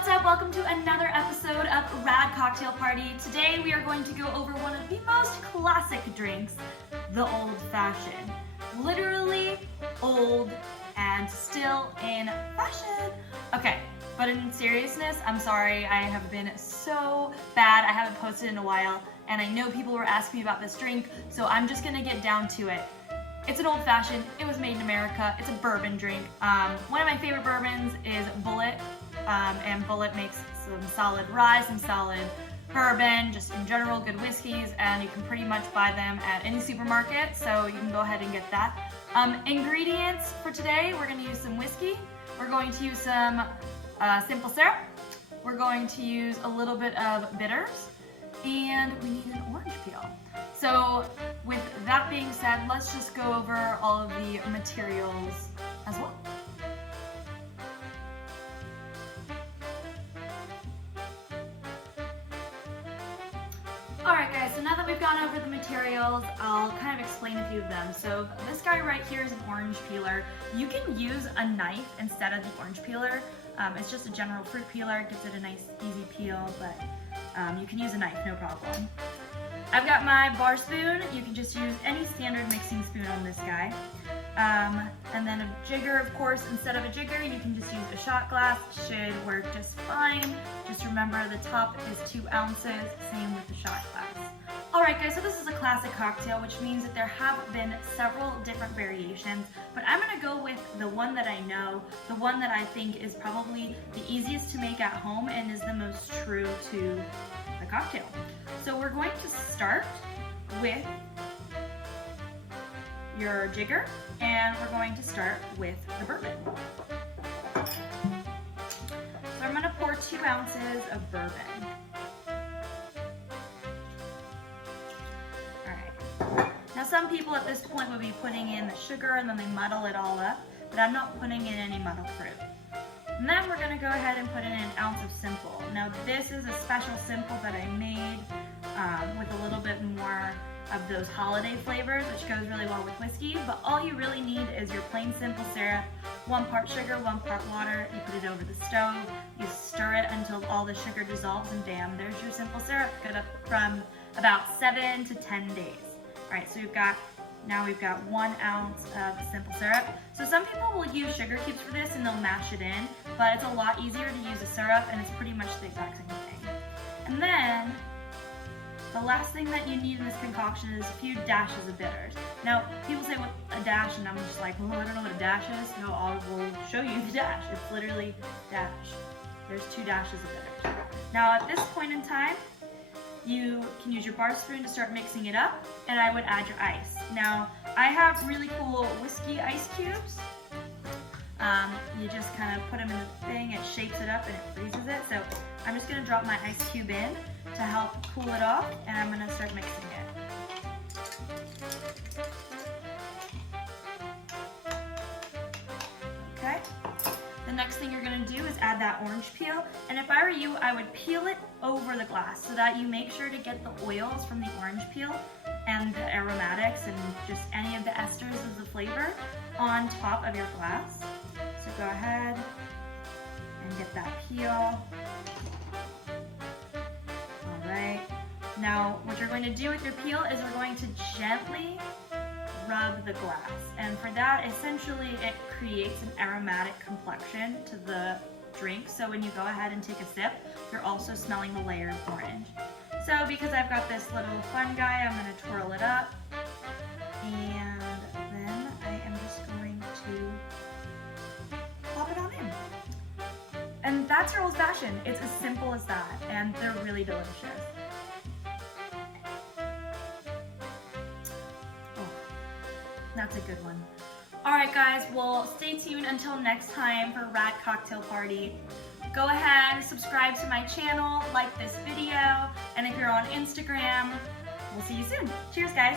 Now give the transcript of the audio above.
What's up? Welcome to another episode of Rad Cocktail Party. Today we are going to go over one of the most classic drinks, the Old Fashioned. Literally old and still in fashion. Okay, but in seriousness, I'm sorry, I have been so bad. I haven't posted in a while, and I know people were asking me about this drink, so I'm just gonna get down to it. It's an old fashioned, it was made in America, it's a bourbon drink. One of my favorite bourbons is Bullet, and Bullet makes some solid rye, some solid bourbon, just in general good whiskeys, and you can pretty much buy them at any supermarket, so you can go ahead and get that. Ingredients for today, we're going to use some whiskey, we're going to use some simple syrup, we're going to use a little bit of bitters, and we need an orange peel. So with that being said, let's just go over all of the materials as well. Alright guys, so now that we've gone over the materials, I'll kind of explain a few of them. So this guy right here is an orange peeler. You can use a knife instead of the orange peeler. It's just a general fruit peeler, gives it a nice easy peel, but you can use a knife, no problem. I've got my bar spoon. You can just use any standard mixing spoon on this guy. And then a jigger, of course. Instead of a jigger, you can just use a shot glass. It should work just fine. Just remember the top is 2 ounces, same with the shot glass. Alright guys, so this is a classic cocktail, which means that there have been several different variations, but I'm going to go with the one that I know, the one that I think is probably the easiest to make at home and is the most true to the cocktail. So we're going to start with your jigger, and we're going to start with the bourbon. So I'm going to pour 2 ounces of bourbon. Alright. Now some people at this point would be putting in the sugar and then they muddle it all up, but I'm not putting in any muddled fruit. And then we're going to go ahead and put in an ounce of simple. Now this is a special simple that I made with a little bit more of those holiday flavors, which goes really well with whiskey, but all you really need is your plain simple syrup, 1 part sugar, 1 part water. You put it over the stove, you stir it until all the sugar dissolves, and bam, there's your simple syrup, good up from about 7 to 10 days. Alright, so now we've got 1 ounce of simple syrup. So some people will use sugar cubes for this and they'll mash it in, but it's a lot easier to use a syrup and it's pretty much the exact same thing. And then the last thing that you need in this concoction is a few dashes of bitters. Now, people say what a dash, and I'm just like, well, I don't know what a dash is. No, I will show you the dash. It's literally dash. There's 2 dashes of bitters. Now, at this point in time, you can use your bar spoon to start mixing it up, and I would add your ice. Now, I have really cool whiskey ice cubes. You just kind of put them in the thing, it shapes it up and it freezes it. So I'm just going to drop my ice cube in to help cool it off, and I'm going to start mixing it. Okay. The next thing you're going to do is add that orange peel, and if I were you, I would peel it over the glass so that you make sure to get the oils from the orange peel and the aromatics and just any of the esters of the flavor on top of your glass. So go ahead and get that peel. Alright, now what you're going to do with your peel is we're going to gently rub the glass, and for that essentially it creates an aromatic complexion to the drink, so when you go ahead and take a sip, you're also smelling the layer of orange. So because I've got this little fun guy, I'm going to twirl it up, and then I am just going to pop it on in. And that's your old fashioned. It's as simple as that, and they're really delicious. Oh, that's a good one. Alright guys, well stay tuned until next time for Rad Cocktail Party. Go ahead, subscribe to my channel, like this video, and if you're on Instagram, we'll see you soon. Cheers guys!